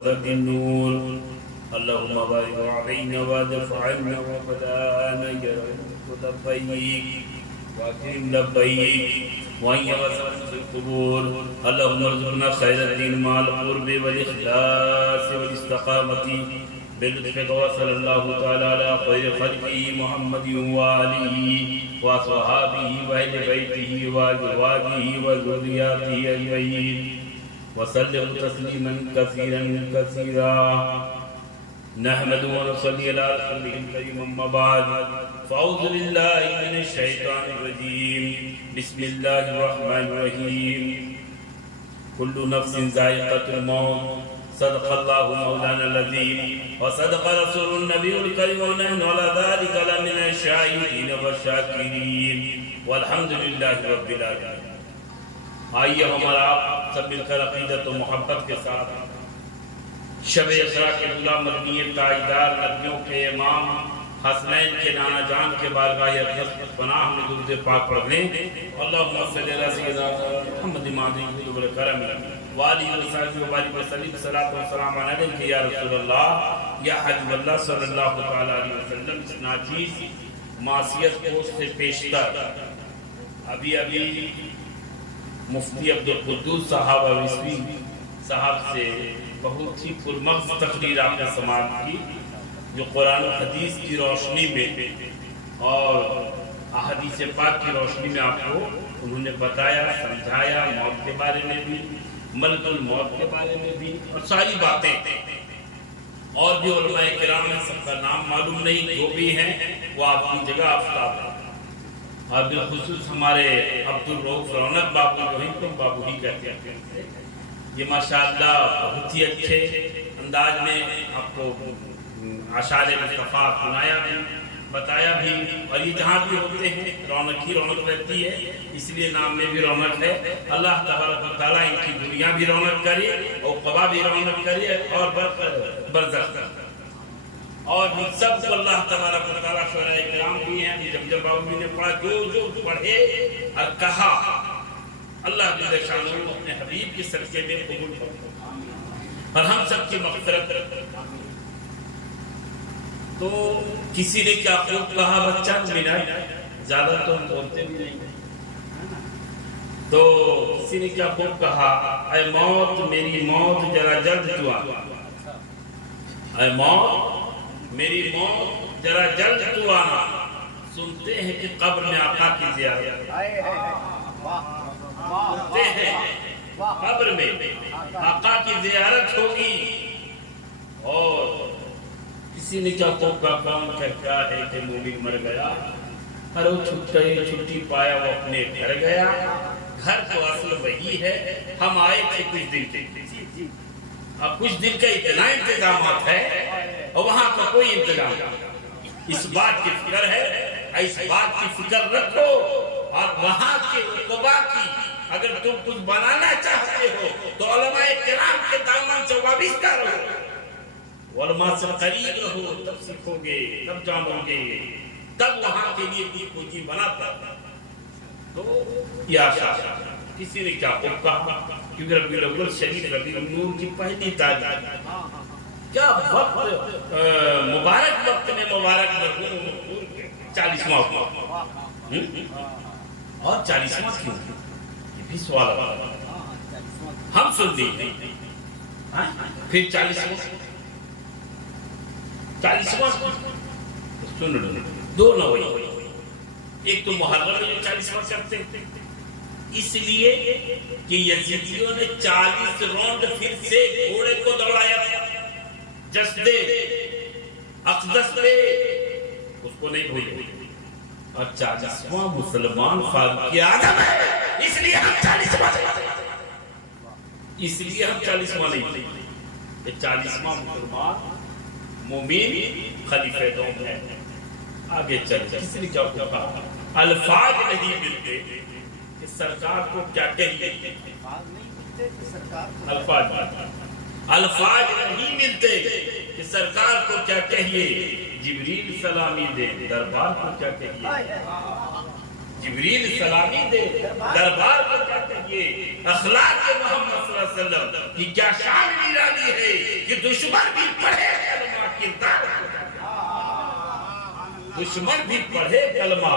النور اللهم بارك علينا وادفع عنا وبدانا لبيك واكرم لبيك وان وسع في القبور اللهم ارزقنا خير الدين مع القرب والاخلاص والاستقامه باللطف وصلى الله تعالى على خير خلقه محمد واله واصحابه واهل بيته وازواجه وذرياته اجمعين وسلم تسليما كثيرا كثيرا. نحمد ونصلي على رسوله الكريم اما بعد فاعوذ بالله من الشيطان الرجيم بسم الله الرحمن الرحيم. كل نفس ذائقة الموت صدق الله مولانا العظيم وصدق رسول النبي الكريم ونحن على ذلك لمن الشاهدين والشاكرين والحمد لله رب العالمين. آئیے ہمارا آپ سب مل کر عقیدت و محبت کے ساتھ شب اسراء کے دلہ مدنی تاجدار نبیوں کے امام حسنین کے نانا جان کے بارگاہ اقدس پناہ میں درود پاک پڑھ لیں. اللہم صلی اللہ سیدنا محمد ماضی قلوب الکرم والی وصحبہ وبارک وسلم صلاۃ و سلام علیک یا رسول اللہ یا حبیب اللہ صلی اللہ تعالی علیہ وسلم. اس ناچیز معصیت کو سے پیشتر ابھی مفتی عبدالقدوس صاحب عویسوی صاحب سے بہت ہی پرمغز تقریر آپ نے سماعت کی جو قرآن و حدیث کی روشنی میں اور احادیث پاک کی روشنی میں آپ کو انہوں نے بتایا سمجھایا موت کے بارے میں بھی ملک الموت کے بارے میں بھی اور ساری باتیں. اور بھی علماء کرام ہیں سب کا نام معلوم نہیں جو بھی ہیں وہ آپ کی جگہ آفتاب ہیں. اور بالخصوص ہمارے عبدالرؤف رونق بابو جو ہیں تم بابو ہی کہتے ہیں. یہ ماشاءاللہ بہت ہی اچھے انداز میں آپ کو اشعار مصطفیٰ سنایا بھی بتایا بھی. اور یہ جہاں بھی ہوتے ہیں رونق ہی رونق رہتی ہے اس لیے نام میں بھی رونق ہے. اللہ تبارک و تعالیٰ ان کی دنیا بھی رونق کرے اور قبا بھی رونق کرے اور برزخ اور ہم سب کو اللہ تبارک و تعالیٰ شعراء کرام بھی ہیں جب بابو نے پڑھا جو پڑھے اور کہا اللہ جل شانہ اپنے حبیب کے صدقے میں قبول فرمائے اور ہم سب کی مغفرت. تو کسی نے کیا خوب کہا بچہ منٹ زیادہ تو ہم بولتے بھی نہیں. تو کسی نے کیا خوب کہا اے موت میری موت ذرا جلد تو آ. اے موت میری موت ذرا جلد تو آنا. سنتے ہیں کہ قبر میں آقا کی زیارت سنتے ہیں قبر میں آقا کی زیارت ہوگی. اور کسی نے کیا خوب کا کام کہتا ہے کہ مومن مر گیا اور وہ چھٹی پایا وہ اپنے گھر گیا. گھر تو اصل وہی ہے ہم آئے تھے کچھ دن کے. اب کچھ دن کا اتنا انتظامات ہے اور وہاں کا کوئی انتظام نہیں. اس بات کی فکر ہے اس بات کی فکر رکھو اور وہاں کے عقبا کی اگر تم کچھ بنانا چاہتے ہو تو علماء کرام کے دامن سے وابستہ رہو. علماء سے قریب رہو تب سیکھو گے تب جانو گے تب وہاں کے لیے بھی کوئی چیز بناتا. تو یہ آشا کسی نے کیا خوب کہا کیونکہ ربیع الاول شریف ربیع النور کی پہلی تاریخ کیا وقت مبارک وقت میں مبارک مرحوم 40واں اور 40واں کیوں یہ بھی سوال ہے. ہم سن دیتے پھر 40واں سن لو دو نوئی. ایک تو محرم میں 40واں کرتے ہیں اس لیے کہ یزیدیوں نے 40 راؤنڈ پھر سے گھوڑے کو دوڑایا تھا جسد اقدس پہ اس کو نہیں بھولے. اور 40واں مسلمان فاروق اعظم ہے اس لیے ہم 40واں نہیں. یہ 40واں مسلمان مومن خلیفہ دوم ہے. آگے چلتے کسی نے کیا کہا الفاظ نہیں ملتے کہ سرکار کو کیا کہیے. الفاظ نہیں ملتے کہ سرکار کو کیا کہیے. جبریل سلامی دے دربار کو کیا کہیے. جبریل سلامی دے دربار پر کیا کہیے اخلاق محمد صلی اللہ علیہ وسلم کی کیا شان نرالی ہے کہ دشمن بھی پڑھے کلمہ کردار دشمن بھی پڑھے کلمہ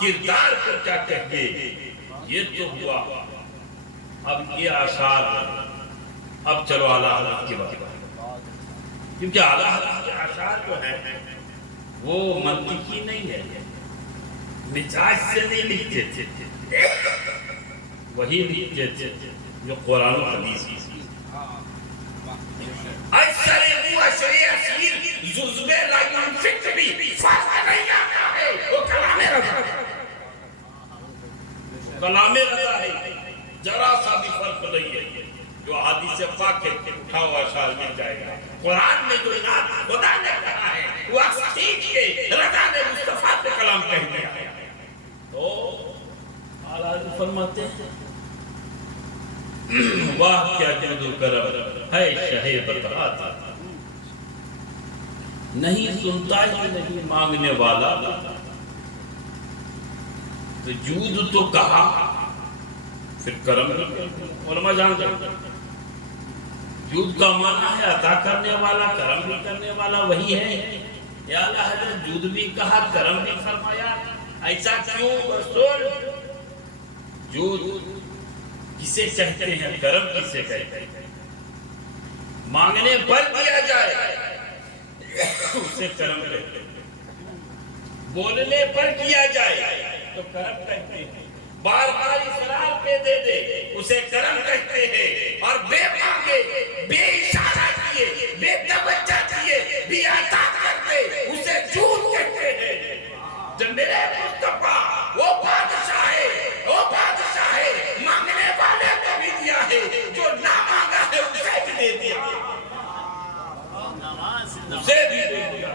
کردار پر کیا کہیے. یہ تو ہوا. اب یہ اشعار اب چلو اعلیٰ حضرت کی بات کیونکہ اعلیٰ حضرت کے اشعار جو ہیں وہ منطقی نہیں ہے مزاج سے نہیں لکھتے تھے وہی لکھتے تھے جو قرآن و حدیث اکثر ابو اشری اسیر زوزبے لائن فکر بھی فاتح نہیں آتا ہے وہ کلام رضا کلام رضا ہے ذرا سا بھی فرق نہیں ہے جو حدیث پاک کے اٹھا ہوا اشعار مل جائے گا. قرآن میں جو ذات خدا نے کہا ہے وہ ٹھیک ہے رضا نے مصطفیٰ کے کلام کہہ دیا ہے. تو اعلیٰ حضرت فرماتے ہیں واہ کیا جود و کرم ہے شہ بطرات نہیں سنتا ہی نہیں مانگنے والا. تو جود تو کہا پھر کرم علماء جانتے ہیں جود کا معنی ہے عطا کرنے والا کرم بھی کرنے والا وہی ہے. یا اللہ حضرت جود بھی کہا کرم بھی فرمایا ایسا کیوں رسول؟ جود کسے کہتے ہیں کرم کسے کہتے ہیں؟ مانگنے پر دیا جائے اسے کرم کہتے ہیں بولنے پر کیا جائے تو کرم کہتے ہیں بار بار اصرار پہ دے دے اسے کرم کہتے ہیں اور بے مانگے بے اشارہ کیے بے توجہ کیے بے عطا کرتے اسے جود کہتے ہیں. جب میرے مصطفیٰ وہ بادشاہ ہے مانگنے والے کو بھی دیا ہے جو نہ مانگا ہے اسے بھی دے دیا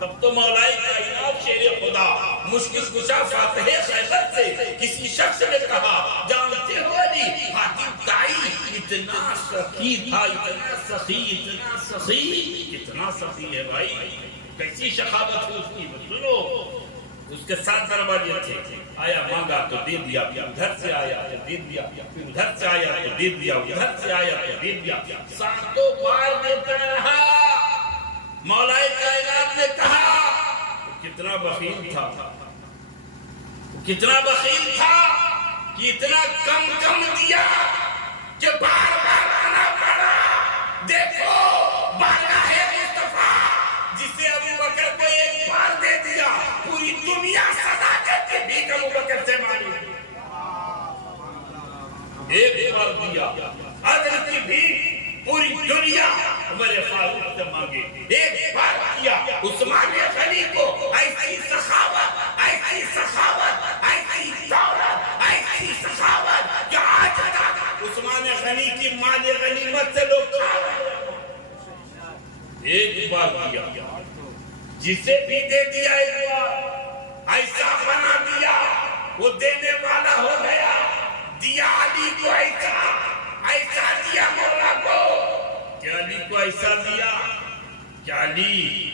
تب تو مولا کائنات شیر خدا مشکل کشا فاتح خیبر سے کسی شخص نے کہا جانتے ہو علی حاتم طائی اتنا سخی تھا اتنا سخی کتنا سخی ہے بھائی کیسی شخاوت ہے اس کی سنو. اس کے ساتھ دروازے تھے آیا مانگا تو دے دیا ادھر سے آیا تو دے دیا پھر ادھر سے آیا تو دے دیا ادھر سے آیا تو دے دیا ساتوں بار دیتا رہا. مولا کائنات نے کہا کتنا بخیل تھا کتنا بخیل تھا کہ اتنا کم دیا کہ بار بار آنا پڑا. دیکھو بارگاہ مصطفیٰ جسے ابو بکر کو ایک بار دے دیا پوری دنیا صداقت کے بھی ابو بکر سے مانی ایک بار دیا حضرت بھی پوری دنیا عمر فاروق سے مانگے ایک بار کیا عثمان غنی کو ایسی سخاوت ایسی دولت ایسی سخاوت کہ آج تک عثمان غنی کی مال غنیمت سے لوگ کھا رہے ہیں. ایک بار کیا جسے بھی دے دیا ایک بار ایسا بنا دیا وہ دینے والا ہو گیا. دیا علی کو ایسا دیا مولا کو کہ علی کو ایسا دیا کہ علی